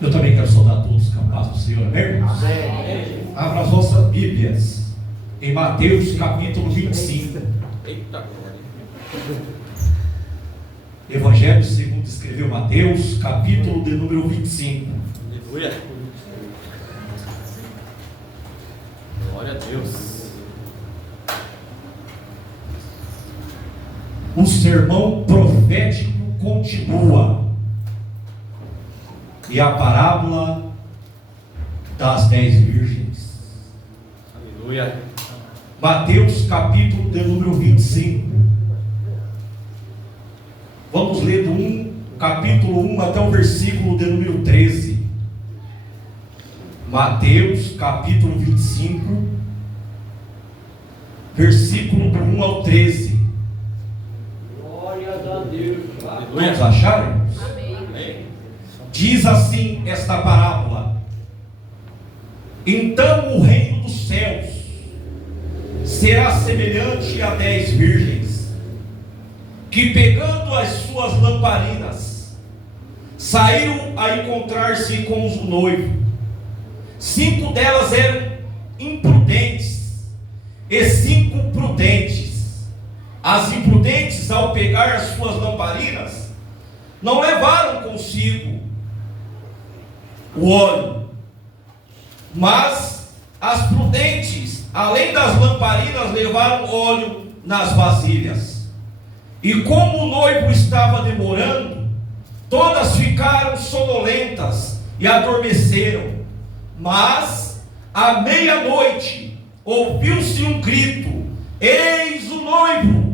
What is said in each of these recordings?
Eu também quero saudar todos com a paz do Senhor, amém, irmãos? Abra as vossas Bíblias em Mateus capítulo 25. Eita glória. Evangelho segundo escreveu Mateus, capítulo de número 25. Aleluia. Glória a Deus. O sermão profético continua. E a parábola das 10 virgens. Aleluia. Mateus capítulo de número 25. Vamos ler do capítulo 1 até o versículo de número 13. Mateus capítulo 25, versículo do 1 ao 13. Glória a Deus. Vamos achar, irmãos? Amém. Diz assim esta parábola: então o reino dos céus será semelhante a 10 virgens, que pegando as suas lamparinas, saíram a encontrar-se com o noivo. 5 delas eram imprudentes e 5 prudentes. As imprudentes, ao pegar as suas lamparinas, não levaram consigo o óleo, mas as prudentes, além das lamparinas, levaram óleo nas vasilhas. E como o noivo estava demorando, todas ficaram sonolentas e adormeceram. Mas à meia-noite ouviu-se um grito: eis o noivo!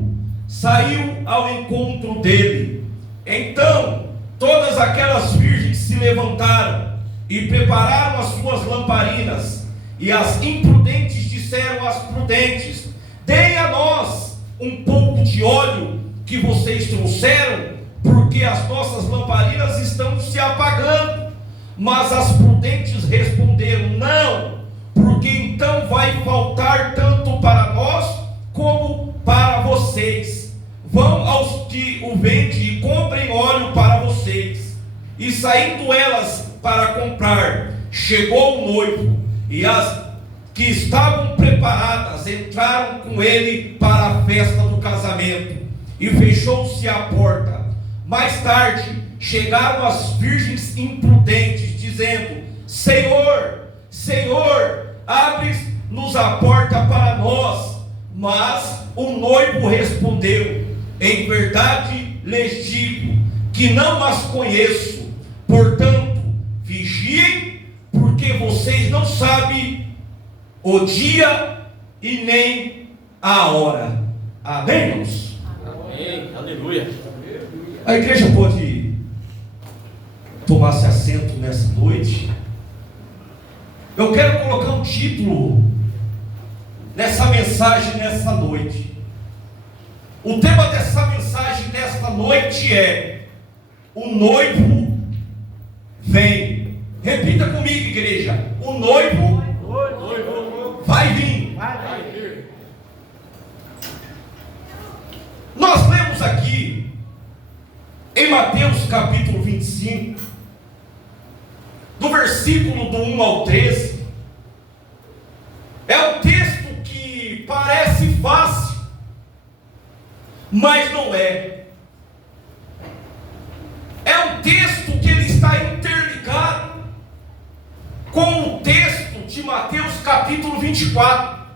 Saiu ao encontro dele. Então todas aquelas virgens se levantaram e prepararam as suas lamparinas. E as imprudentes disseram às prudentes: deem a nós um pouco de óleo que vocês trouxeram, porque as nossas lamparinas estão se apagando. Mas as prudentes responderam: não, porque então vai faltar tanto para nós como para vocês. Vão aos que o vendem e comprem óleo para vocês. E saindo elas para comprar, chegou o noivo, e as que estavam preparadas entraram com ele para a festa do casamento, e fechou-se a porta. Mais tarde chegaram as virgens imprudentes, dizendo: Senhor, Senhor, abre-nos a porta para nós. Mas o noivo respondeu: em verdade lhes digo que não as conheço. Portanto, vigiem, porque vocês não sabem o dia e nem a hora. Amém, irmãos? Amém. Aleluia. A igreja pode tomar-se assento nessa noite. Eu quero colocar um título nessa mensagem nessa noite. O tema dessa mensagem nesta noite é: o noivo vem. Repita comigo, igreja: o noivo vai vir. Nós lemos aqui em Mateus capítulo 25, do versículo do 1 ao 13. É um texto que parece fácil, mas não é. É um texto que ele está interligado com o texto de Mateus capítulo 24,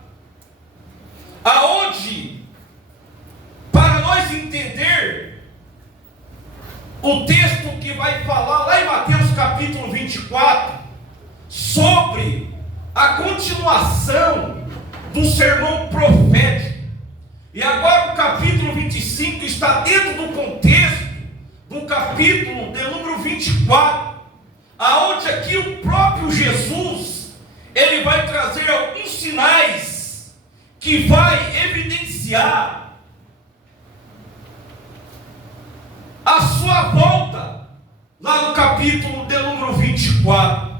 aonde, para nós entender o texto que vai falar lá em Mateus capítulo 24, sobre a continuação do sermão profético. E agora o capítulo 25 está dentro do contexto do capítulo de número 24, aonde aqui o próprio Jesus, ele vai trazer alguns sinais que vai evidenciar a sua volta, lá no capítulo de número 24.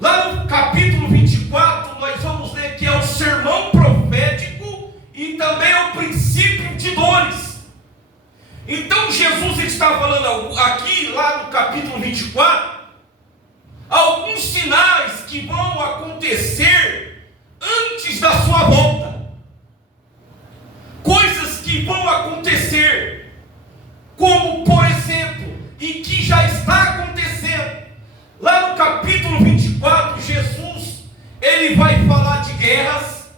Lá no capítulo 24 nós vamos ler que é o sermão profético e também é o princípio de dores. Então Jesus está falando aqui, lá no capítulo 24, que vão acontecer antes da sua volta. Coisas que vão acontecer, como por exemplo, e que já está acontecendo. Lá no capítulo 24, Jesus, ele vai falar de guerras.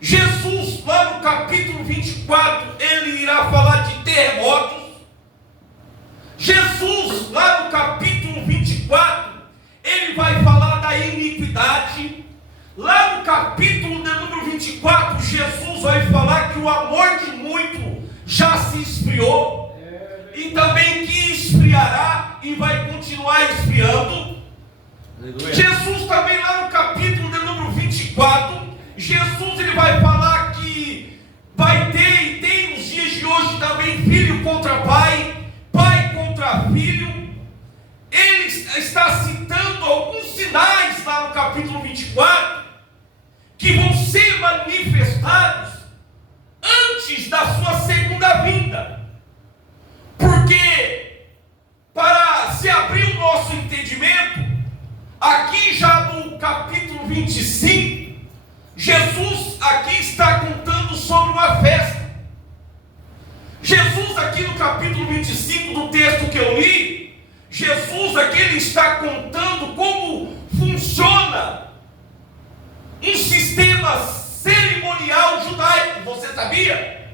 Jesus, lá no capítulo 24, ele irá falar de terremotos. Jesus, lá no capítulo 24, ele vai falar da iniquidade. Lá no capítulo de número 24, Jesus vai falar que o amor de muito já se esfriou. E também que esfriará e vai continuar esfriando. Aleluia. Jesus também lá no capítulo de número 24, Jesus ele vai falar que vai ter e tem nos dias de hoje também filho contra pai, pai contra filho. Ele está citando alguns sinais lá no capítulo 24 que vão ser manifestados antes da sua segunda vinda. Porque, para se abrir o nosso entendimento, aqui já no capítulo 25, Jesus aqui está contando sobre uma festa. Jesus aqui no capítulo 25 do texto que eu li, Jesus aqui ele está contando como funciona um sistema cerimonial judaico. Você sabia?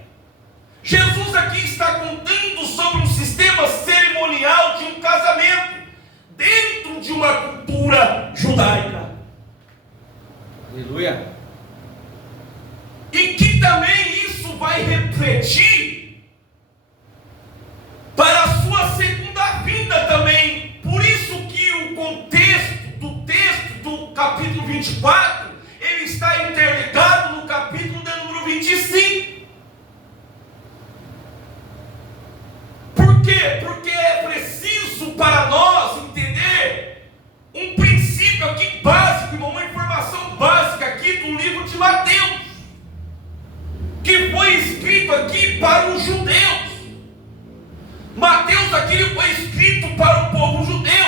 Jesus aqui está contando sobre um sistema cerimonial de um casamento dentro de uma cultura judaica. Aleluia. E que também isso vai refletir para a sua segunda vinda também. Por isso que o contexto do texto do capítulo 24, ele está interligado no capítulo de número 25. Por quê? Porque é preciso para nós entender um princípio aqui básico, uma informação básica aqui do livro de Mateus, que foi escrito aqui para os judeus. Mateus aqui ele foi escrito para o povo judeu,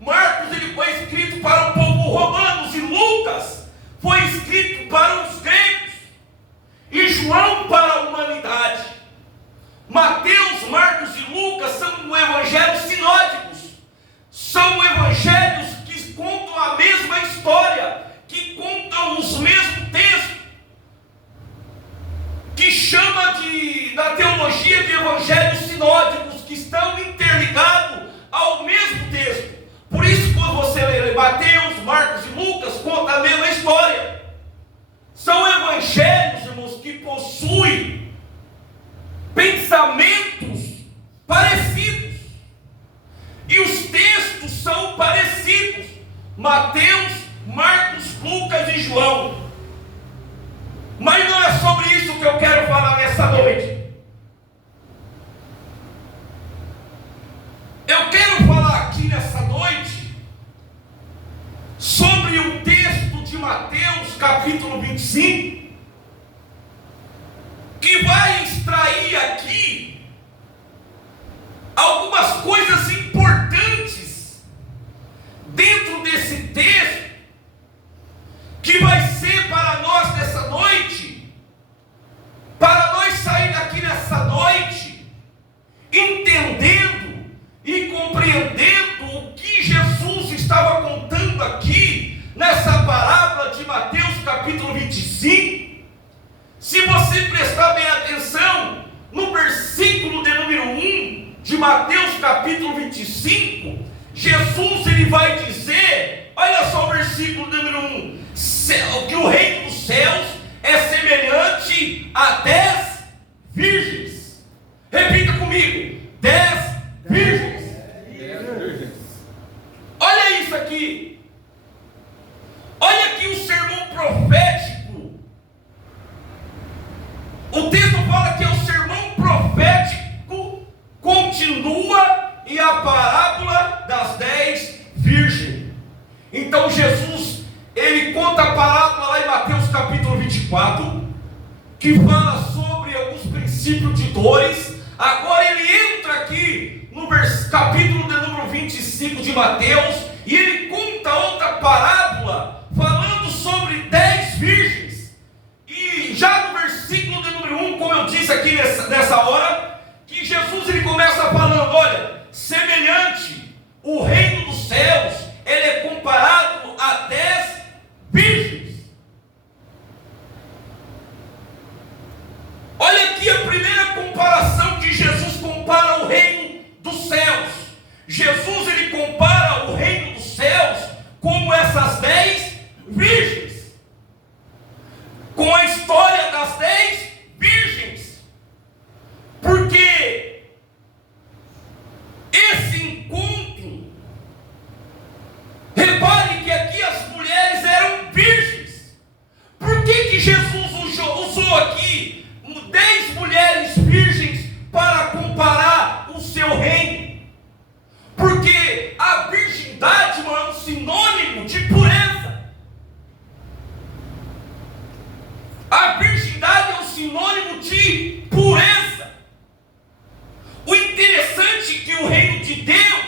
Marcos ele foi escrito para o povo romano, e Lucas foi escrito para os gregos, e João para a humanidade. Mateus, Marcos e Lucas são evangelhos sinódicos, são evangelhos que contam a mesma história, que contam os mesmos textos, que chama na teologia de evangelhos sinódicos, que estão interligados ao mesmo texto. Por isso, quando você lê Mateus, Marcos e Lucas, conta a mesma história. São evangelhos, irmãos, que possuem pensamentos parecidos, e os textos são parecidos. Mateus, Marcos, Lucas e João. Mas não é sobre isso que eu quero falar nessa noite. Eu quero falar aqui nessa noite sobre o texto de Mateus capítulo 25, que vai extrair aqui algumas coisas importantes dentro desse texto, que vai ser para nós nessa noite, para nós sair daqui nessa noite entendendo e compreendendo o que Jesus estava contando aqui nessa parábola de Mateus capítulo 25. Se você prestar bem atenção no versículo de número 1 de Mateus capítulo 25, Jesus ele vai dizer, olha só o versículo de número 1, que o reino dos céus é semelhante a 10 virgens. Repita comigo, 10 virgens. Olha isso aqui. Olha aqui o sermão profético. O texto fala que o sermão profético continua e a parábola das 10 virgens. Então Jesus, ele conta a parábola lá em Mateus capítulo 24, que fala sobre alguns princípios de dores. Agora ele entra aqui no capítulo de número 25 de Mateus, e ele conta outra parábola parábola falando sobre 10 virgens. E já no versículo de número 1, como eu disse aqui nessa hora, que Jesus ele começa falando: olha, semelhante o reino dos céus, ele é comparado a 10 virgens. Olha aqui a primeira comparação que Jesus compara o reino dos céus. Jesus ele compara o reino dos céus como essas 10 virgens, com a história das 10 virgens, porque esse encontro, repare que aqui as mulheres eram virgens. Por que Jesus usou aqui 10 mulheres virgens para comparar o seu reino? Porque a virgindade não é um sinônimo de pureza. A virgindade é um sinônimo de pureza. O interessante é que o reino de Deus,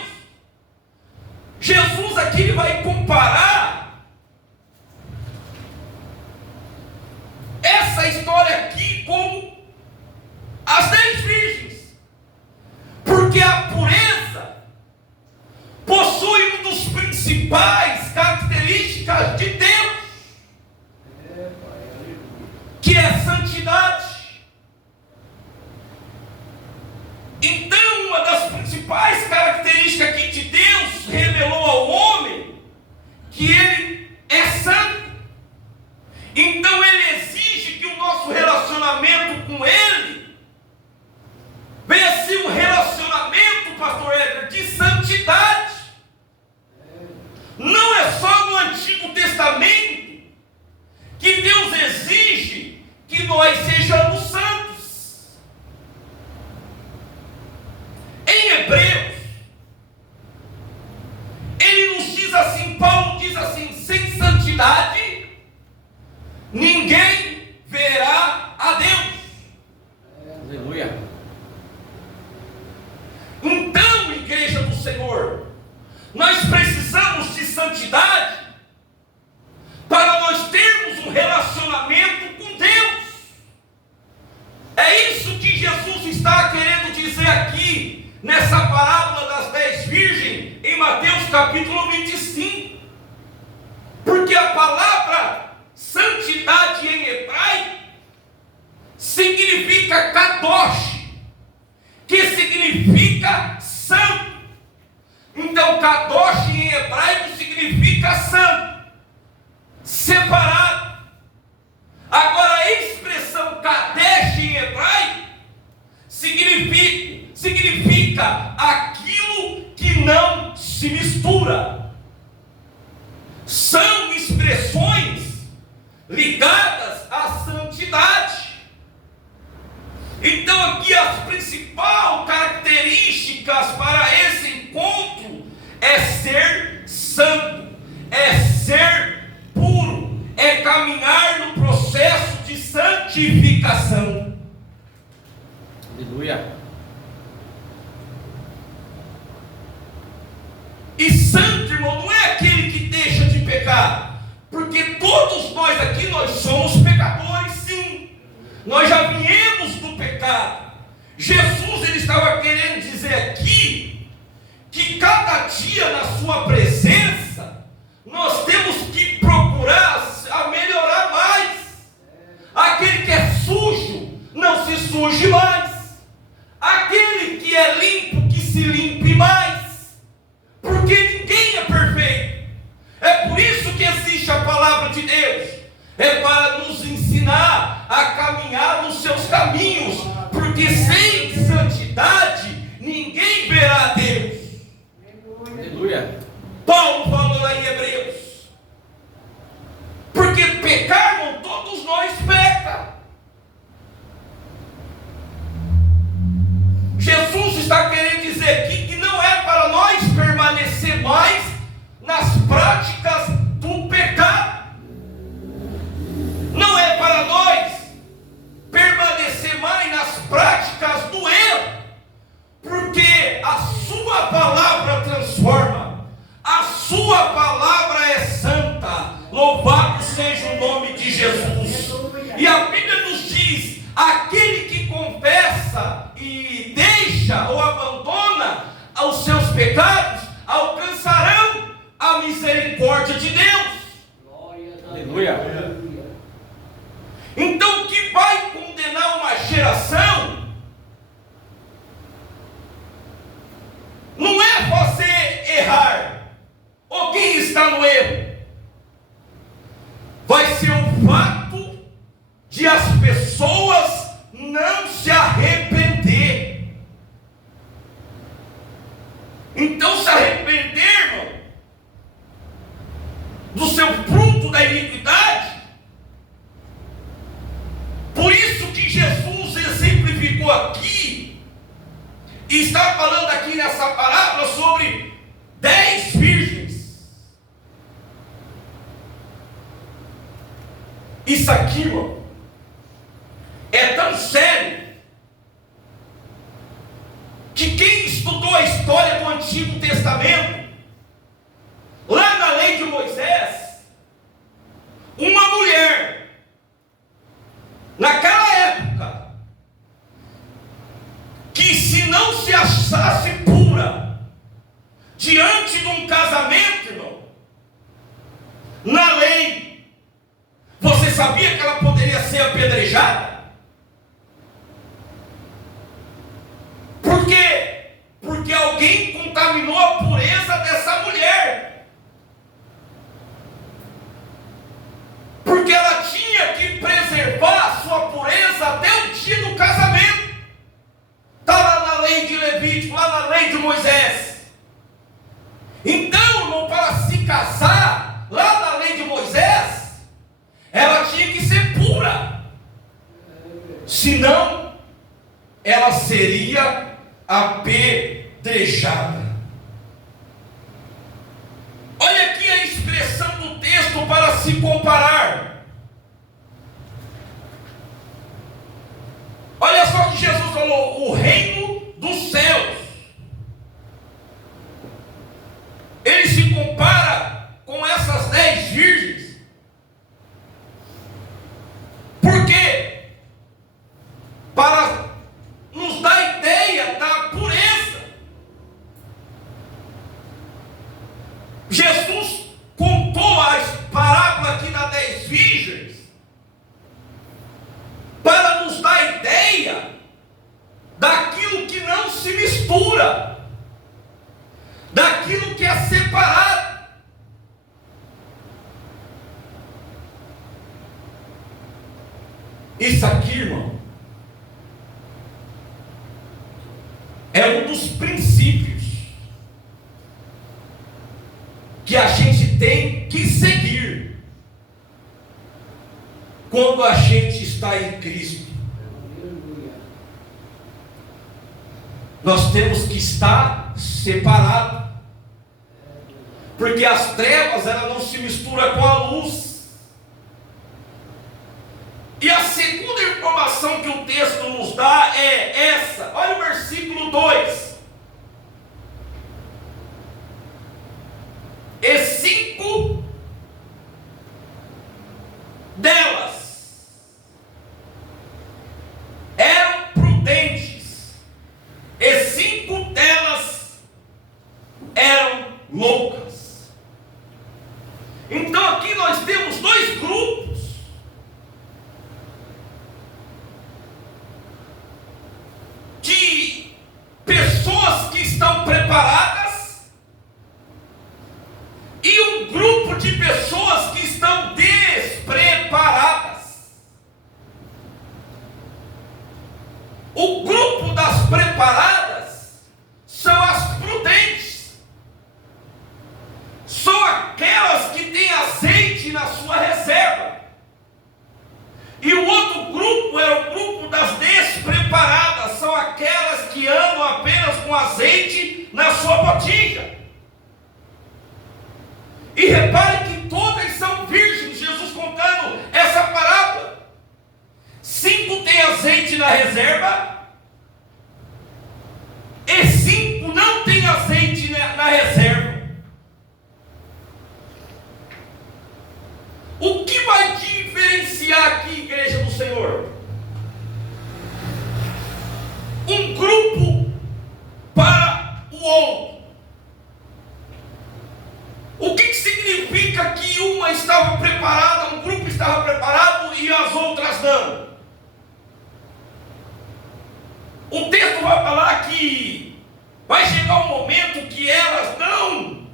Jesus aqui ele vai comparar essa história aqui com as 10 virgens, porque a pureza possui um dos principais características de Deus, que é a santidade. Então, uma das principais características aqui de Deus revelou ao homem que ele é santo. Então ele exige que o nosso relacionamento com ele venha ser um relacionamento, pastor Edgar, de santidade. Não é só no Antigo Testamento que Deus exige que nós sejamos santos. Em Hebreus, ele nos diz assim, Paulo diz assim: sem santidade ninguém verá a Deus. Aleluia. Então, igreja do Senhor, nós precisamos de santidade para nós termos um relacionamento com Deus. É isso que Jesus está querendo dizer aqui nessa parábola das 10 virgens em Mateus capítulo 25. Porque a palavra santidade em hebraico significa kadosh, que significa santo. Então kadosh em hebraico significa santo, separado. Agora a expressão kadesh em hebraico significa aquilo que não se mistura. São expressões ligadas à santidade. Então aqui as principais características para esse encontro é ser santo, é ser puro, é caminhar no processo de santificação. Aleluia. E santo, irmão, não é aquele que deixa de pecar, porque todos nós aqui, nós somos pecadores, sim. Nós já viemos do pecado. Jesus, ele estava querendo dizer aqui, que cada dia na sua presença, nós temos que procurar a melhorar mais. Aquele que é sujo, não se suje mais. Aquele que é limpo, que se limpe mais. Porque ninguém é perfeito. É por isso que existe a palavra de Deus. É para nos ensinar a caminhar nos seus caminhos. Porque sem santidade, ninguém verá a Deus. Aleluia. Paulo falou lá em Hebreus. Porque pecar, irmão, todos nós pecamos. Jesus está querendo dizer aqui que não é para nós permanecer mais nas práticas do pecado. Não é para nós permanecer mais nas práticas do E a Bíblia nos diz: aquele que confessa e deixa ou abandona os seus pecados, alcançarão a misericórdia de Deus. Aleluia. Então, o que vai condenar uma geração não é você errar, ou quem está no erro, vai ser o fato de as pessoas não se arrepender. Então, se arrepender, irmão, do seu fruto da iniquidade. Por isso que Jesus exemplificou aqui, e está falando aqui nessa parábola sobre 10 virgens. Isso aqui, irmão, é tão sério que quem estudou a história do Antigo Testamento, lá na lei de Moisés, uma mulher, naquela época, que se não se achasse pura diante de um casamento, irmão, na lei, você sabia que ela poderia ser apedrejada? Por quê? Porque alguém contaminou a pureza dessa mulher. Porque ela tinha que preservar a sua pureza até o dia do casamento. Está lá na lei de Levítico, lá na lei de Moisés. Então, irmão, para se casar, lá na lei de Moisés, ela tinha que ser pura. Senão, ela seria apedrejada. Olha aqui a expressão do texto para se comparar. Olha só que Jesus falou: o reino dos céus. Ele se compara com essas 10 virgens. Por quê? Para nos dar ideia da pureza. Jesus contou a parábola aqui das 10 virgens para nos dar ideia daquilo que não se mistura, daquilo que é separado. Isso aqui, irmão, é um dos princípios que a gente tem que seguir quando a gente está em Cristo. Nós temos que estar separado, porque as trevas, ela não se mistura com a luz. E a segunda informação que o texto nos dá é essa. Olha o versículo 2. E 5 delas eram prudentes, e 5 delas eram loucas. Então aqui nós temos 2 grupos de pessoas que estão preparadas e um grupo de pessoas que estão despreparadas. O grupo das preparadas são as prudentes, são aquelas que têm azeite na sua reserva. E o outro grupo é o grupo das despreparadas, são aquelas que andam apenas com azeite na sua botija. E repare que todas são virgens, Jesus contando essa parábola. 5 têm azeite na reserva, e 5 não têm azeite na reserva. O que vai diferenciar aqui, igreja do O que significa que uma estava preparada, um grupo estava preparado e as outras não? O texto vai falar que vai chegar um momento que elas não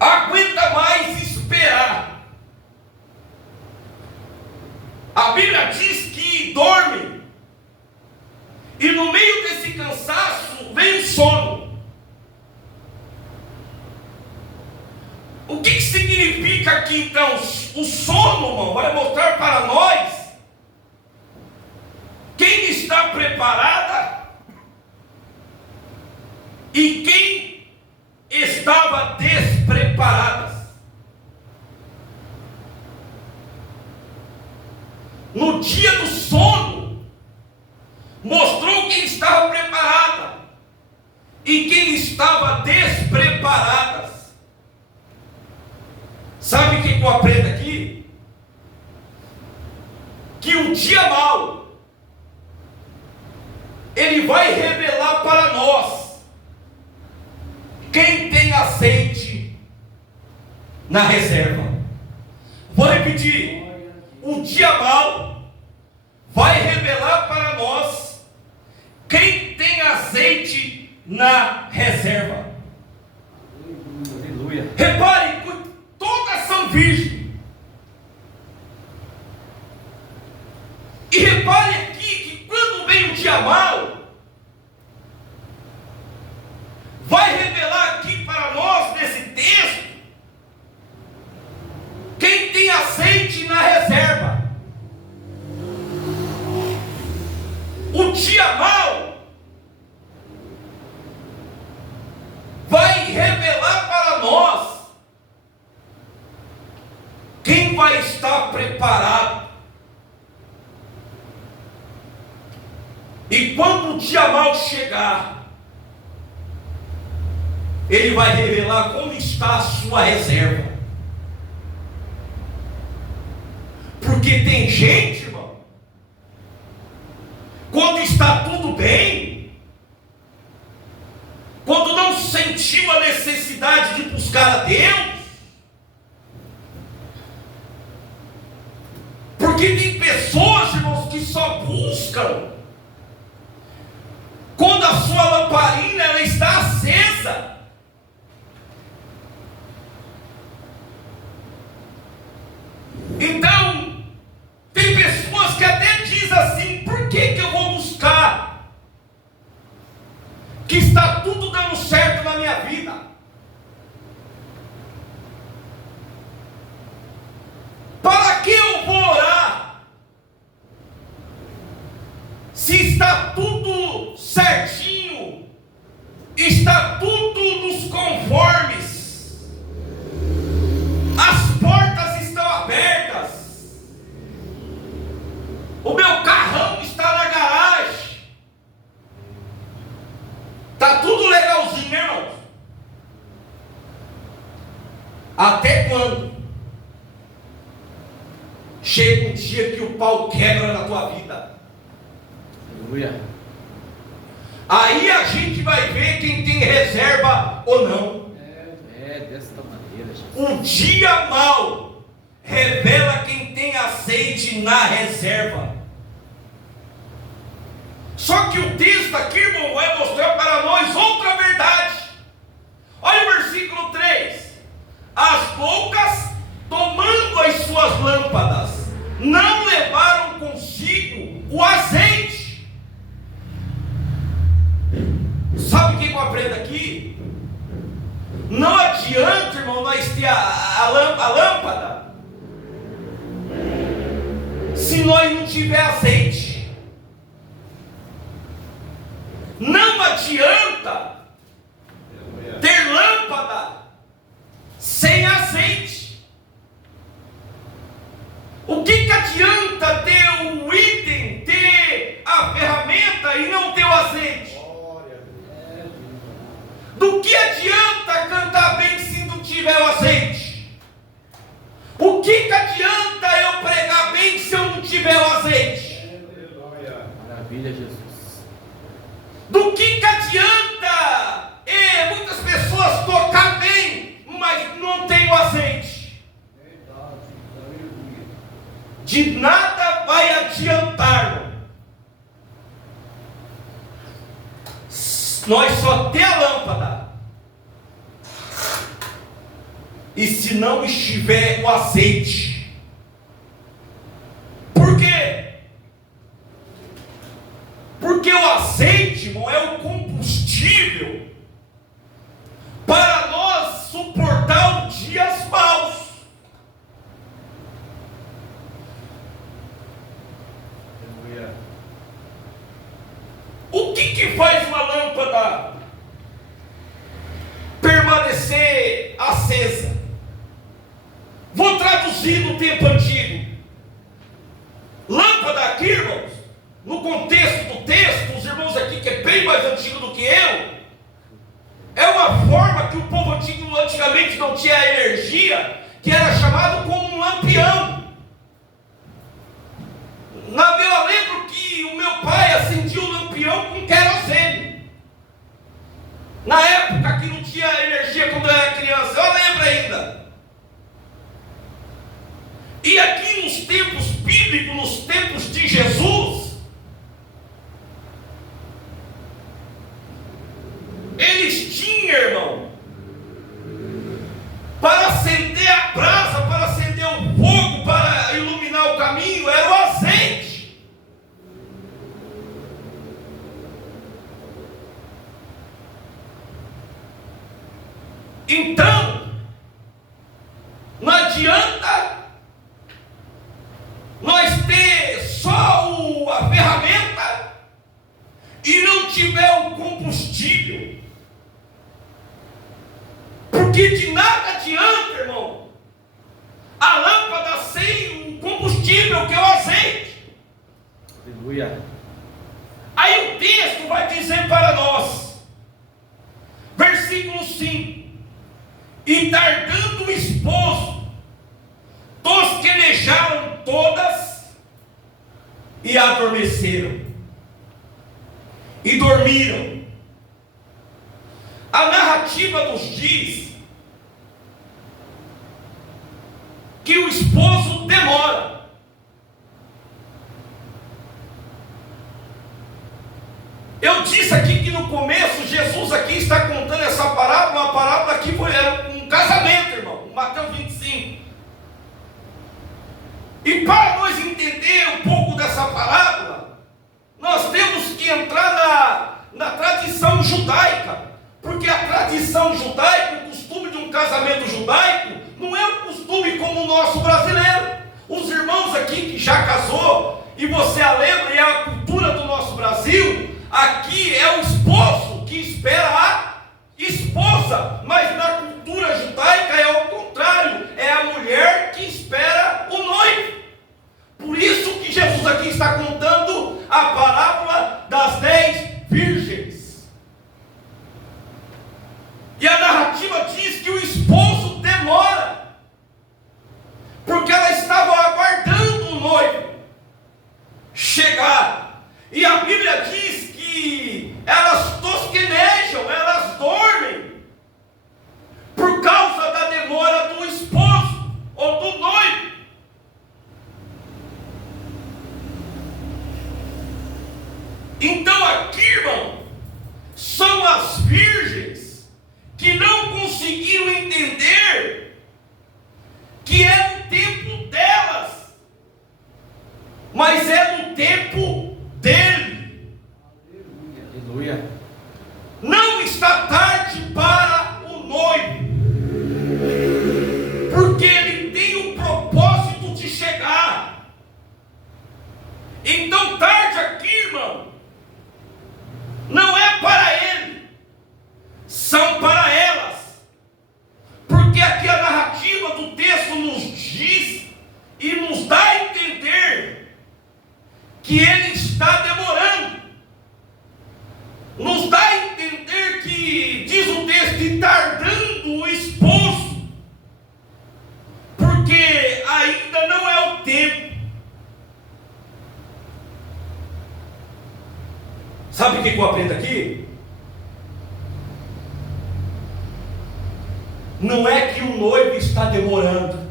aguentam mais esperar. A Bíblia diz que dormem, e no meio desse cansaço vem o sono. O que significa aqui então? O sono, irmão, vai mostrar para nós quem está preparada e quem estava despreparada. No dia do sono, mostrou quem estava preparada e quem estava despreparada. Sabe o que eu aprendo aqui? Que o dia mau, ele vai revelar para nós quem tem azeite na reserva. Vou repetir. O dia mau vai revelar para nós quem tem azeite na reserva. Aleluia. Repare, todas são virgens. E repare aqui que quando vem o dia mau, vai revelar aqui para nós nesse texto quem tem azeite na reserva. O dia mau vai revelar para nós quem vai estar preparado. E quando o dia mau chegar, ele vai revelar como está a sua reserva. Porque tem gente, irmão, quando está tudo bem, quando não sentiu a necessidade de buscar a Deus, porque tem pessoas, irmãos, que só buscam quando a sua lamparina ela está acesa. Então, tem pessoas que até dizem assim: por que eu vou buscar? Que está tudo dando certo na minha vida. Para que eu vou orar? Se está tudo certinho, está tudo nos conformes, as portas estão abertas, o meu carrão está na garagem, está tudo legalzinho, irmãos. Até quando chega um dia que o pau quebra na tua vida? Aleluia. Aí a gente vai ver quem tem reserva ou não. Desta maneira, Jesus. O dia mau revela quem tem azeite na reserva. Só que o texto aqui, irmão, vai mostrar para nós outra verdade. Olha o versículo 3. As loucas, tomando as suas lâmpadas, não levaram consigo o azeite. Sabe o que eu aprendo aqui? Não adianta, irmão, nós ter a lâmpada se nós não tiver azeite. Não adianta ter lâmpada sem azeite. O que adianta ter o item, ter a ferramenta e não ter o azeite? Do que adianta cantar bem se não tiver o azeite? O que adianta eu pregar bem se eu não tiver o azeite? Maravilha, Jesus. Do que adianta muitas pessoas tocarem de nada vai adiantar nós só ter a lâmpada, e se não estiver o azeite. Por quê? Porque o azeite, irmão, é o combustível para nós suportar os dias maus. Aleluia. O que faz uma lâmpada permanecer acesa? Vou traduzir no tempo antigo. Lâmpada aqui, irmãos, no contexto do texto, os irmãos aqui que é bem mais antigo do que eu, é uma forma que o povo antigo antigamente não tinha energia, que era chamado como um lampião. Eu lembro que o meu pai acendia o lampião com querosene. Na época que não tinha energia quando eu era criança, eu lembro ainda. E aqui nos tempos bíblicos, nos tempos de Jesus, eles tinham, irmão, para acender a brasa, para acender o fogo, para iluminar o caminho, era o azeite. Então, não adianta nós ter só a ferramenta e não tiver o combustível. Porque de nada adianta, irmão, a lâmpada sem o combustível, que é o azeite. Aleluia. Aí o texto vai dizer para nós, versículo 5: e tardando o esposo, tosquenejaram todas e adormeceram e dormiram. A narrativa nos diz que o esposo demora. Eu disse aqui que no começo Jesus aqui está contando essa parábola, uma parábola que era um casamento, irmão, Mateus 25. E para nós entender um pouco dessa parábola, nós temos que entrar na tradição judaica, porque a tradição judaica, o costume de um casamento judaico, não é um costume como o nosso brasileiro. Os irmãos aqui que já casou, e você a lembra, e é a cultura do nosso Brasil, aqui é o esposo que espera a esposa, mas na cultura judaica é o contrário, é a mulher que espera o noivo. Por isso que Jesus aqui está contando a parábola das 10 virgens. E a narrativa diz que o esposo demora, porque ela estava aguardando o noivo chegar. E a Bíblia diz que elas tosquenejam, elas dormem, por causa da demora do esposo ou do noivo. Então aqui, irmão, são as virgens que não conseguiram entender que é o tempo delas, mas é no tempo dele. Aleluia. Não está tarde para o noivo, porque ele tem o propósito de chegar. Então tarde aqui, irmão, não é para ele, são para elas. Porque aqui a narrativa do texto nos diz e nos dá a entender que ele está demorando. Nos dá a entender que, diz o texto, e tardando o esposo, porque ainda não é o tempo. Sabe o que eu aprendo aqui? Não é que o noivo está demorando,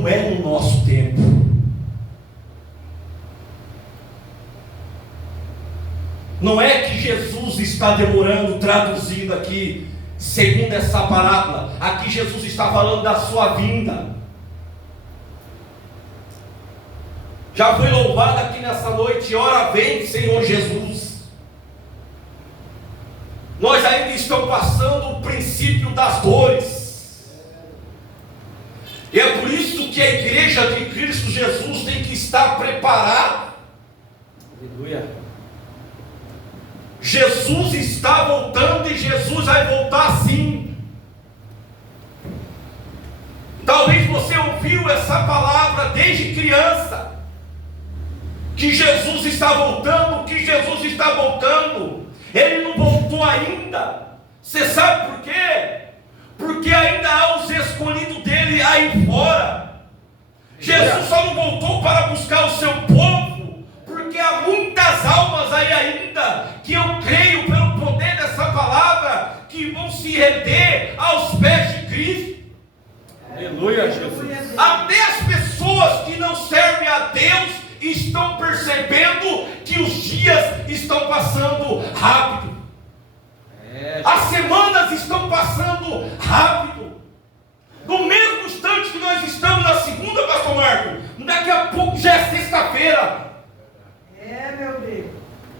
não é no nosso tempo. Não é que Jesus está demorando, traduzindo aqui, segundo essa parábola. Aqui Jesus está falando da sua vinda. Já foi louvado aqui nessa noite, ora vem, Senhor Jesus. Nós ainda estamos passando o princípio das dores. E é por isso que a igreja de Cristo Jesus tem que estar preparada. Aleluia. Jesus está voltando e Jesus vai voltar sim. Talvez você ouviu essa palavra desde criança, que Jesus está voltando, que Jesus está voltando. Ele não voltou ainda. Você sabe por quê? Porque ainda há os escolhidos dele aí fora. Jesus só não voltou para buscar o seu povo, porque há muitas almas aí ainda, que eu creio pelo poder dessa palavra, que vão se render aos pés de Cristo. Aleluia, Jesus. Até as pessoas que não servem a Deus estão percebendo que os dias estão passando rápido. As semanas estão passando rápido. No mesmo instante que nós estamos na segunda, pastor Marco, daqui a pouco já é sexta-feira. Meu Deus.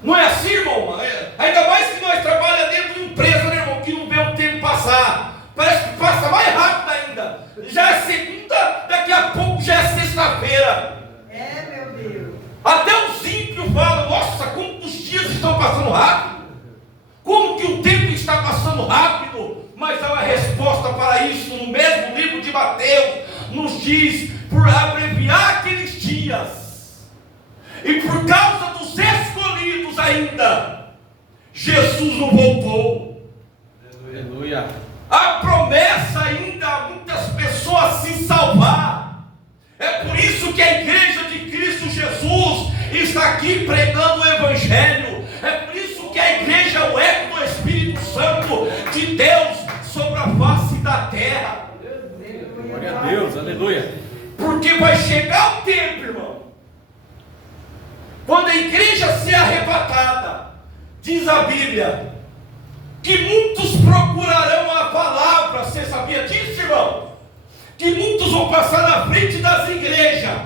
Não é assim, irmão? Ainda mais que nós trabalhamos dentro de empresa, né, irmão? Que não vê o tempo passar. Parece que passa mais rápido ainda. Já é segunda, daqui a pouco já é sexta-feira. Meu Deus. Até os ímpios falam: nossa, como os dias estão passando rápido. Como que o tempo está passando rápido. Mas há uma resposta para isso. No mesmo livro de Mateus nos diz: por abreviar aqueles dias, e por causa dos escolhidos ainda, Jesus não voltou. Aleluia. A promessa ainda há muitas pessoas se salvar. É por isso que a igreja de Cristo Jesus está aqui pregando o Evangelho. É por isso que a igreja é o eco do Espírito Santo de Deus sobre a face da terra. Glória a Deus, aleluia. Porque vai chegar o tempo, irmão, quando a igreja ser arrebatada, diz a Bíblia, que muitos procurarão a palavra. Você sabia disso, irmão? Que muitos vão passar na frente das igrejas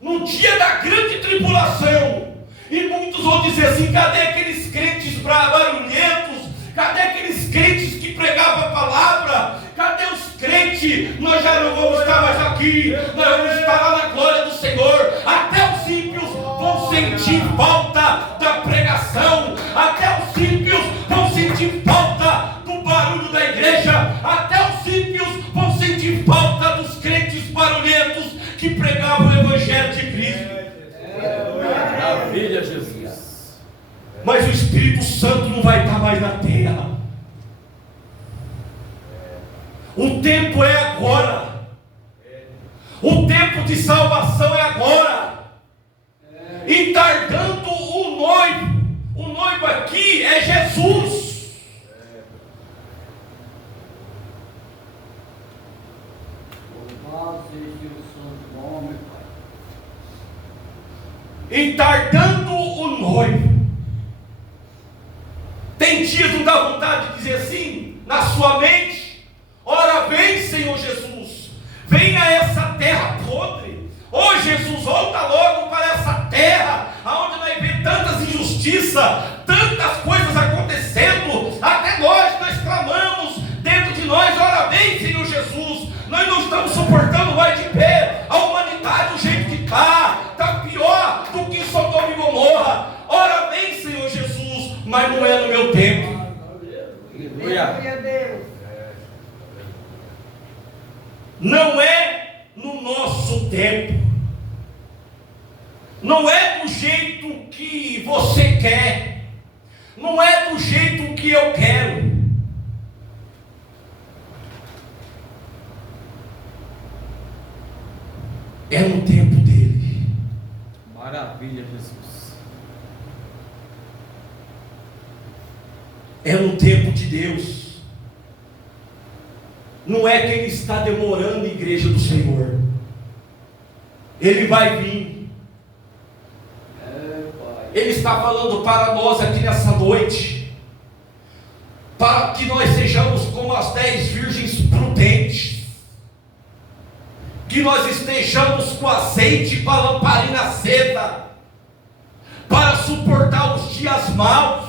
no dia da grande tribulação, e muitos vão dizer assim: cadê aqueles crentes barulhentos? Cadê aqueles crentes que pregavam a palavra? Cadê os crentes? Nós já não vamos estar mais aqui, nós vamos estar lá na glória do Senhor. Até os ímpios vão sentir falta da pregação, até os ímpios vão sentir falta do barulho da igreja, até os ímpios vão sentir falta dos crentes barulhentos que pregavam o Evangelho de Cristo. Maravilha, Jesus. Mas o Espírito Santo não vai estar mais na terra. O tempo é agora. O tempo de salvação é agora. E tardando o noivo. O noivo aqui é Jesus. Louvado seja o santo nome, Pai. E tardando o noivo. Tem dias não dá vontade de dizer assim na sua mente: ora vem, Senhor Jesus, venha a essa terra podre. Ô Jesus, volta logo para essa terra onde nós vemos tantas injustiças, tantas coisas acontecendo. Até nós clamamos dentro de nós: ora vem, Senhor Jesus. Nós não estamos suportando mais de pé a humanidade do jeito que está pior do que Sodoma e Gomorra. Ora vem, Senhor Jesus, mas não é no meu tempo. Aleluia. Não é no nosso tempo. Não é do jeito que você quer. Não é do jeito que eu quero. É no tempo dele. Maravilha, Jesus. É no tempo de Deus. Não é que ele está demorando, igreja do Senhor. Ele vai vir. Ele está falando para nós aqui nessa noite, para que nós sejamos como as 10 virgens prudentes, que nós estejamos com azeite para a lamparina acesa, para suportar os dias maus.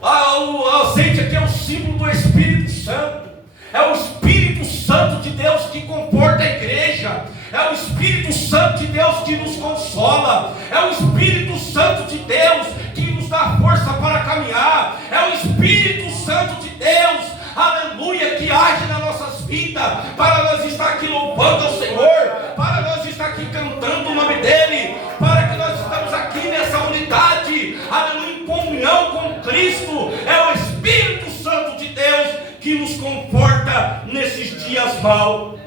O azeite aqui é o símbolo do Espírito Santo. É o Espírito Santo de Deus que comporta a igreja. É o Espírito Santo de Deus que nos consola. É o Espírito Santo de Deus que nos dá força para caminhar. É o Espírito Santo de Deus, aleluia, que age nas nossas vidas, para nós estar aqui louvando ao Senhor, para nós estar aqui cantando o nome dEle, para que nós estamos aqui nessa unidade, aleluia, em comunhão com Cristo. É o Espírito Santo de Deus que nos comporta nesses dias maus.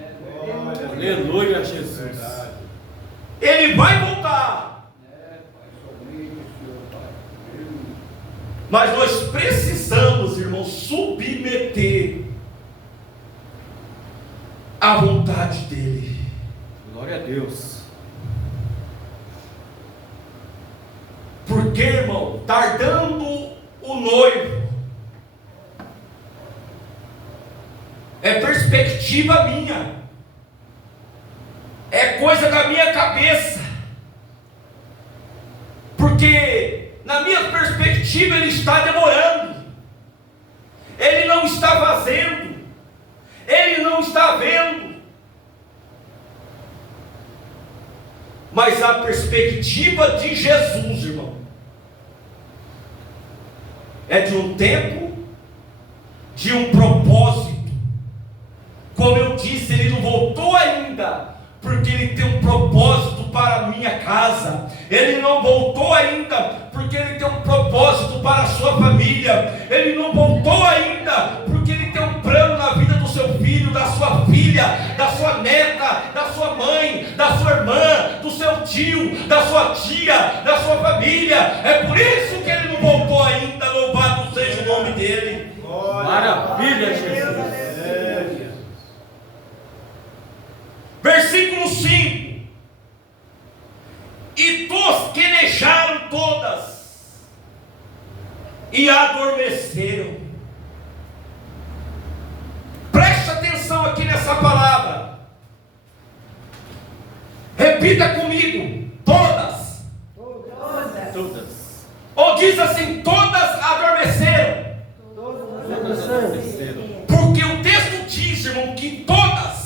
Aleluia, Jesus. Ele vai voltar. Mas nós precisamos, irmãos, submeter à vontade dEle. Glória a Deus. Porque, irmão, tardando o noivo, é perspectiva minha, é coisa da minha cabeça, porque na minha perspectiva ele está demorando, ele não está fazendo, ele não está vendo. Mas a perspectiva de Jesus, irmão, é de um tempo, de um propósito. Como eu disse, ele não voltou ainda, porque ele tem um propósito para a minha casa. Ele não voltou ainda, porque ele tem um propósito para a sua família. Ele não voltou ainda, porque ele tem um plano na vida do seu filho, da sua filha, da sua neta, da sua mãe, da sua irmã, do seu tio, da sua tia, da sua família. É por isso que ele não voltou ainda. Louvado seja o nome dele. Maravilha, Jesus. Versículo 5: e tosquenejaram todas e adormeceram. Preste atenção aqui nessa palavra. Repita comigo: todas. Todas. Ou diz assim: todas adormeceram. Todas adormeceram. Porque o texto diz, irmão, que todas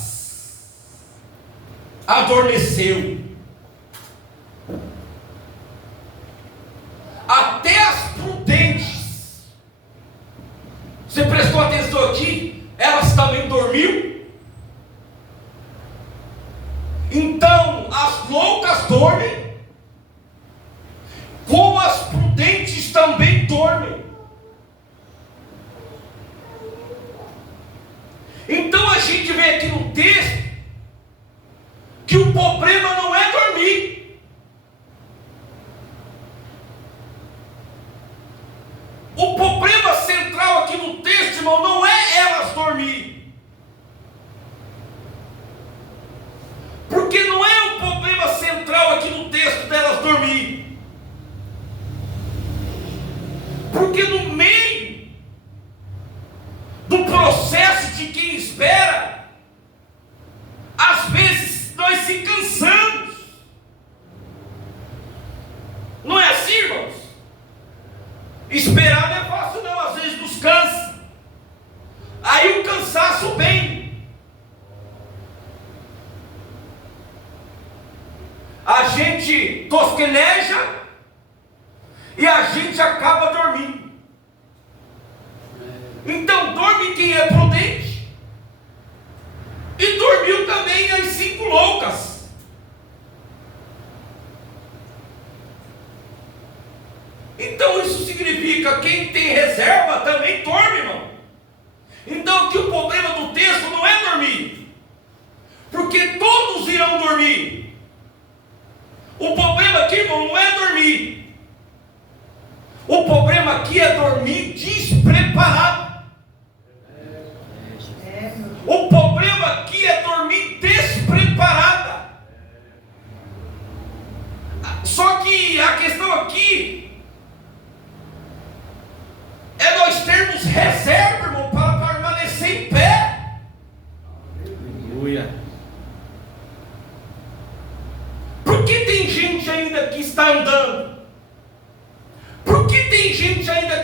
adormeceu. Até as prudentes. Você prestou atenção aqui? Elas também dormiu. Então as loucas dormem, como as prudentes também dormem. Então a gente vê aqui no texto que o problema não é dormir. O problema central aqui no texto, irmão, não é elas dormir. Porque não é o problema central aqui no texto delas dormir. Porque no meio do processo de quem espera, às vezes nós se cansamos. Não é assim, irmãos? Esperar não é fácil não, às vezes nos cansa. Aí o cansaço vem. A gente tosqueneja e a gente acaba dormindo. Então dorme quem é prudente, e dormiu também as 5 loucas. Então isso significa que quem tem reserva também dorme, irmão. Então aqui o problema do texto não é dormir, porque todos irão dormir. O problema aqui, irmão, não é dormir. O problema aqui é dormir despreparado. O problema aqui é dormir despreparada.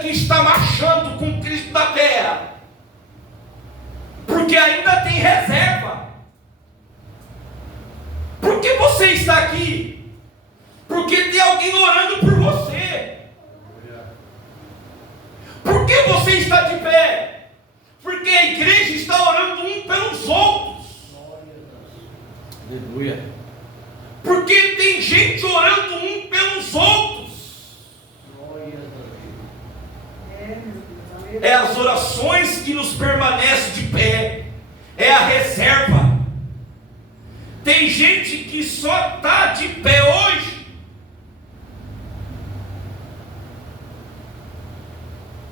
que está marchando com Cristo na terra, porque ainda tem reserva. Por que você está aqui? Porque tem alguém orando por você. Por que você está de pé? Porque a igreja está orando um pelos outros. Aleluia. Porque tem gente orando um pelos outros. É as orações que nos permanecem de pé. É a reserva. Tem gente que só está de pé hoje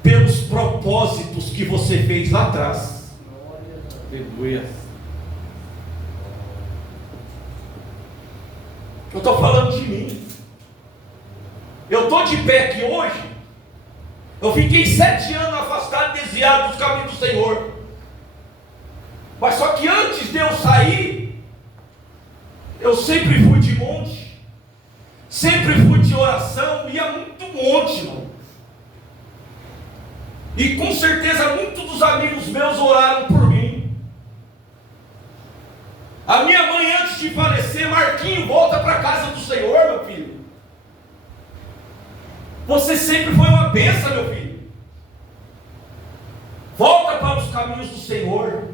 pelos propósitos que você fez lá atrás. Aleluia. Eu estou falando de mim. Eu estou de pé aqui hoje. Eu fiquei 7 anos afastado, desviado dos caminhos do Senhor. Mas só que antes de eu sair, eu sempre fui de monte, sempre fui de oração, ia muito monte, irmão. E com certeza muitos dos amigos meus oraram por mim. A minha mãe, antes de falecer, Marquinho, volta para a casa do Senhor, meu filho. Você sempre foi uma bênção, meu filho. Volta para os caminhos do Senhor.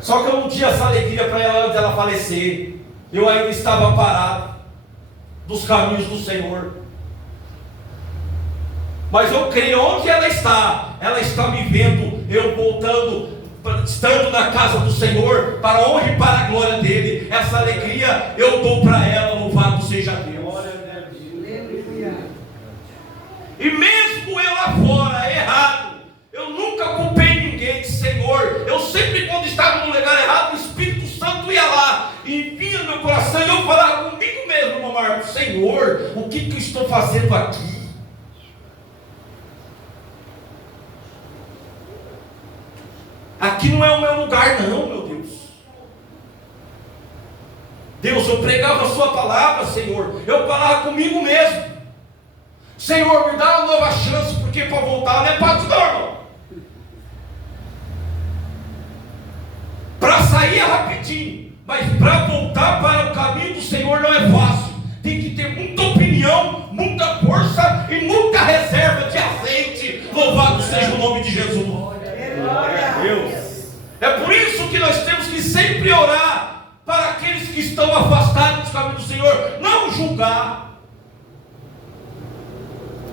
Só que eu não tinha essa alegria para ela antes dela falecer. Eu ainda estava parado dos caminhos do Senhor. Mas eu creio onde ela está me vendo, eu voltando, estando na casa do Senhor, para a honra e para a glória dele. Essa alegria eu dou para ela, louvado seja Deus. E mesmo eu lá fora, errado, eu nunca culpei ninguém, Senhor. Eu sempre, quando estava no lugar errado, o Espírito Santo ia lá e vinha no meu coração, e eu falava comigo mesmo, meu Marco: Senhor, o que eu estou fazendo aqui? Aqui não é o meu lugar, não, meu Deus. Deus, eu pregava a sua palavra, Senhor. Eu falava comigo mesmo: Senhor, me dá uma nova chance, porque para voltar não é fácil, não, irmão. Para sair é rapidinho, mas para voltar para o caminho do Senhor não é fácil. Tem que ter muita opinião, muita força e muita reserva de azeite. Louvado seja o nome de Jesus. Glória a Deus. É por isso que nós temos que sempre orar para aqueles que estão afastados dos caminhos do Senhor, não julgar.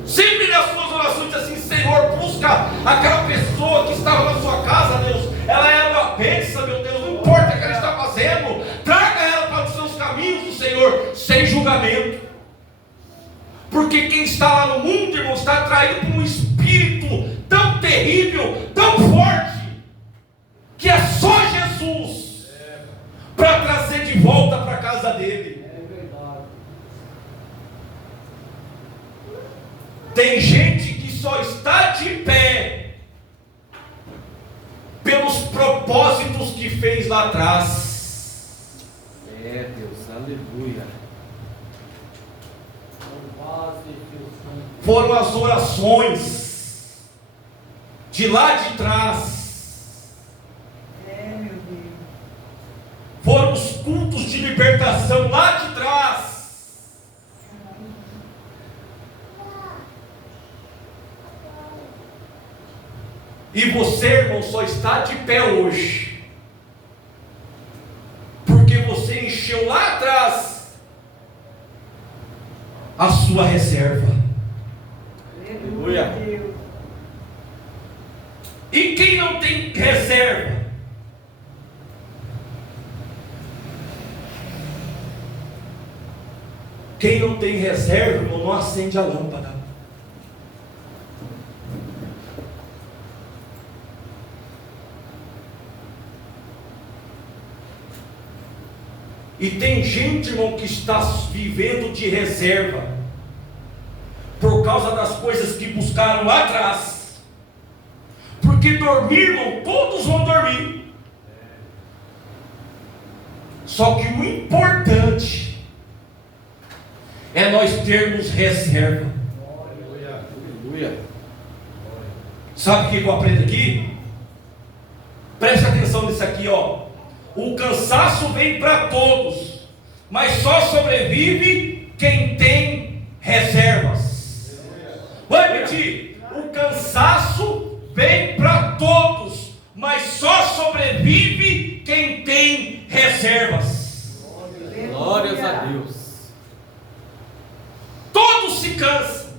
Sempre nas suas orações diz assim: Senhor, busca aquela pessoa que estava na sua casa, Deus. Ela é uma bênção, meu Deus. Não importa o que ela está fazendo, traga ela para os seus caminhos do Senhor, sem julgamento. Porque quem está lá no mundo, irmão, está atraído por um espírito tão terrível, tão forte, que é só Jesus para trazer de volta para a casa dele. Tem gente que só está de pé pelos propósitos que fez lá atrás. É, Deus, aleluia. Foram as orações de lá de trás. Foram os cultos de libertação lá de trás. E você, irmão, só está de pé hoje porque você encheu lá atrás a sua reserva. Aleluia. E quem não tem reserva? Quem não tem reserva, irmão, não acende a lâmpada. E tem gente, irmão, que está vivendo de reserva por causa das coisas que buscaram lá atrás. Porque dormir, irmão, todos vão dormir. Só que o importante é nós termos reserva. Sabe o que eu aprendo aqui? Preste atenção nisso aqui, ó. O cansaço vem para todos, mas só sobrevive quem tem reservas. Vou repetir. O cansaço vem para todos, mas só sobrevive quem tem reservas. Glórias a Deus. Todos se cansam,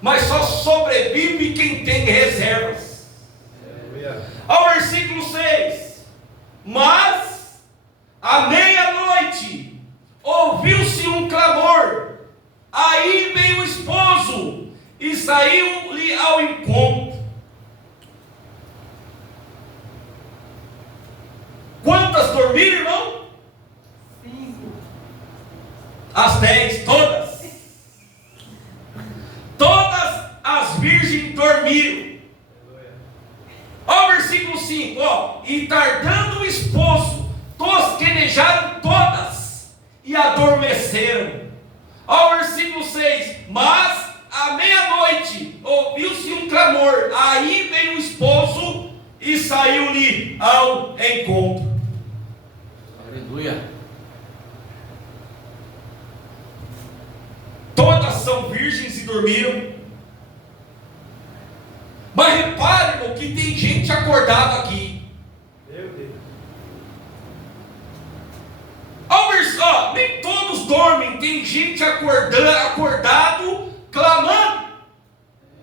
mas só sobrevive quem tem reservas. Ao versículo 6: mas à meia-noite ouviu-se um clamor, aí veio o esposo e saiu-lhe ao encontro. Quantas dormiram, irmão? 5. As 10, todas. Todas as virgens dormiram. Olha o versículo 5, ó. E tardando o esposo, tosquenejaram todas e adormeceram. Olha o versículo 6. Mas à meia-noite ouviu-se um clamor, aí veio o esposo e saiu-lhe ao encontro. Aleluia. Todas são virgens e dormiram. Mas repare, irmão, que tem gente acordada aqui. Meu Deus. Ó, nem todos dormem. Tem gente acordado, clamando.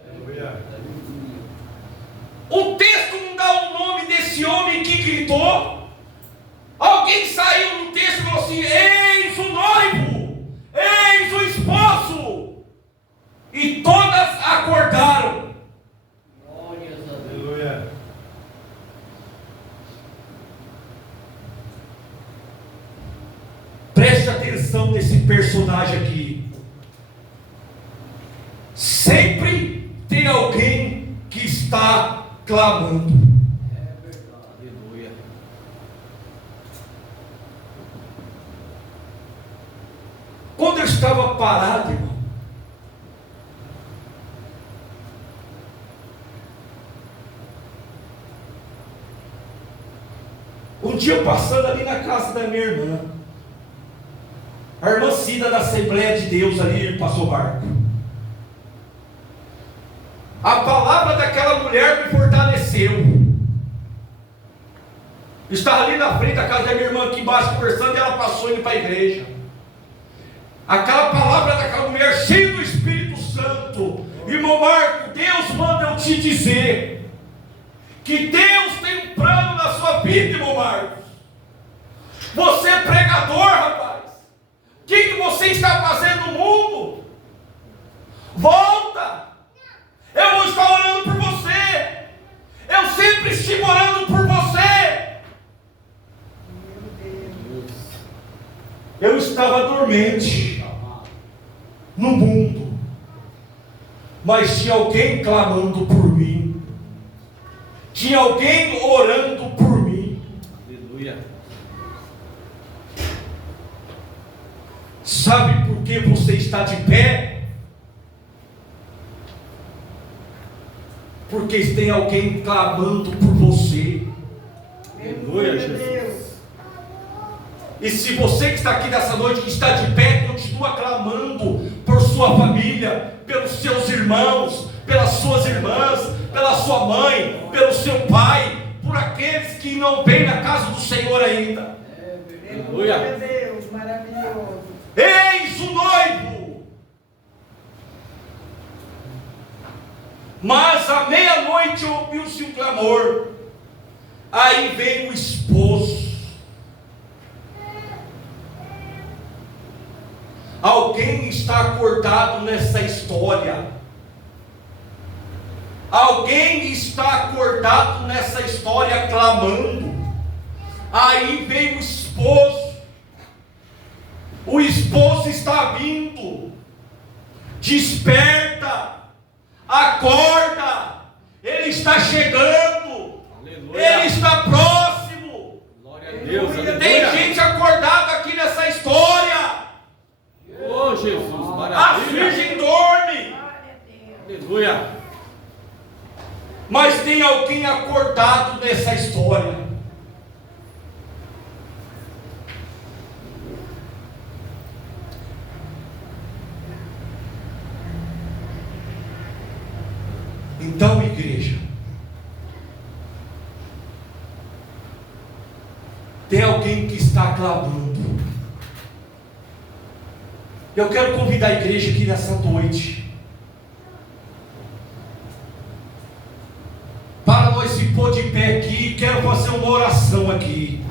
Aleluia. O texto não dá o nome desse homem que gritou. Alguém saiu no texto e falou assim: eis o noivo, eis o esposo. E todas acordaram. Glórias a Deus. Aleluia. Preste atenção nesse personagem aqui. Sempre tem alguém que está clamando. É verdade. Aleluia. Quando eu estava parado, irmão, um dia eu passando ali na casa da minha irmã, a irmã Cida da Assembleia de Deus ali, passou barco. A palavra daquela mulher me fortaleceu. Estava ali na frente da casa da minha irmã aqui embaixo conversando, e ela passou indo para a igreja. Aquela palavra daquela mulher cheia do Espírito Santo. Irmão Marco, Deus manda eu te dizer que Deus tem um plano na sua vida, irmão Marcos. Você é pregador, rapaz. O que você está fazendo no mundo? Volta. Eu vou estar orando por você. Eu sempre estive orando por você. Eu estava dormente no mundo, mas tinha alguém clamando por mim. Tinha alguém orando por mim. Aleluia. Sabe por que você está de pé? Porque tem alguém clamando por você. Aleluia, Jesus. E se você que está aqui nessa noite, que está de pé, continua clamando por sua família, pelos seus irmãos, pelas suas irmãs, pela sua mãe, pelo seu pai, por aqueles que não vêm na casa do Senhor ainda. Aleluia. Meu Deus, maravilhoso. Eis o noivo. Mas à meia-noite ouviu-se um clamor. Aí veio o esposo. Alguém está acordado nessa história. Alguém está acordado nessa história clamando. Aí veio o esposo. O esposo está vindo. Desperta. Acorda. Ele está chegando. Aleluia. Ele está próximo. Glória a Deus. Tem Aleluia. gente acordada aqui nessa história. Oh, Jesus. A Maravilha. virgem dorme. Glória a Deus. Aleluia. Mas tem alguém acordado nessa história. Então, igreja, tem alguém que está clamando. Eu quero convidar a igreja aqui nessa noite para nós se pôr de pé aqui. Quero fazer uma oração aqui.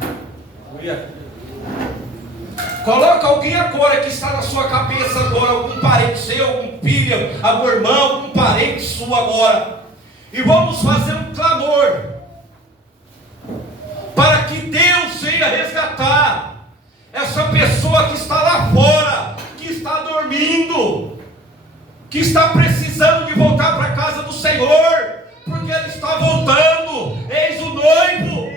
Coloca alguém agora que está na sua cabeça agora, algum parente seu, algum filho, algum irmão, algum parente seu agora. E vamos fazer um clamor para que Deus venha resgatar essa pessoa que está lá fora, que está dormindo, que está precisando de voltar para a casa do Senhor, porque Ele está voltando. Eis o noivo.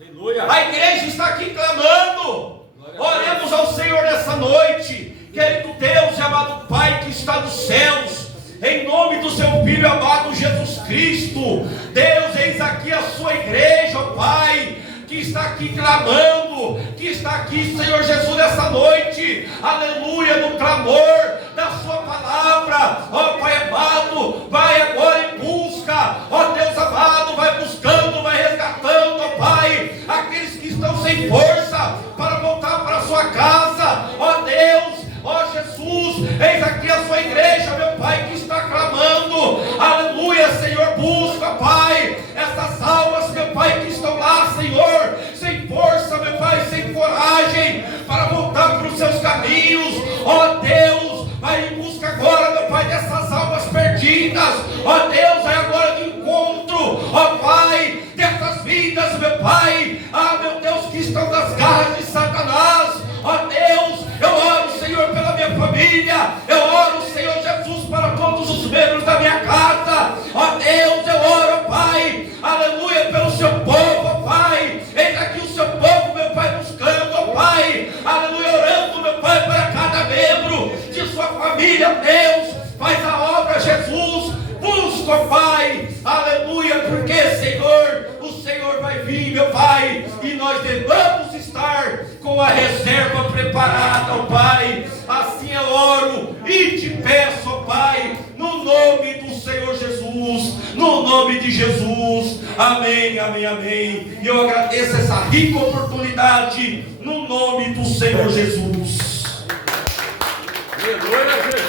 Aleluia. A igreja está aqui clamando. Oremos ao Senhor nessa noite. Querido Deus e amado Pai que está nos céus, em nome do seu Filho amado Jesus Cristo, Deus, eis aqui a sua igreja, ó Pai, que está aqui clamando, que está aqui, Senhor Jesus, nessa noite, aleluia, no clamor da sua palavra, ó Pai amado, vai agora em busca, ó Deus amado, vai buscando, vai resgatando, ó Pai, aqueles que estão sem força para voltar para a sua casa, ó Deus, ó Jesus, eis aqui a sua igreja, meu Pai, que está clamando, aleluia, Senhor, busca, Pai, essas almas, meu Pai, que estão lá, Senhor, sem força, meu Pai, sem coragem, para voltar para os seus caminhos, ó Deus, vai em busca agora, meu Pai, dessas almas perdidas, ó Deus, vai agora de encontro, ó Pai, dessas vidas, meu Pai, meu Deus, que estão nas garras de Satanás, ó Deus, eu oro, Senhor, pela minha família, eu oro, Senhor Jesus, para todos os membros da minha casa, ó Deus, eu oro, Pai, aleluia, pelo seu povo, ó Pai, eis aqui o seu povo, meu Pai, buscando, ó Pai, aleluia, orando, meu Pai, para cada membro de sua família, Deus, faz a obra, Jesus, busca, ó Pai, aleluia, porque, Senhor, o Senhor vai vir, meu Pai, e nós devemos estar com a reserva preparada, ó Pai, assim eu oro e te peço, ó Pai, no nome do Senhor Jesus, no nome de Jesus, amém, amém, amém, e eu agradeço essa rica oportunidade, no nome do Senhor Jesus. Aleluia, Jesus.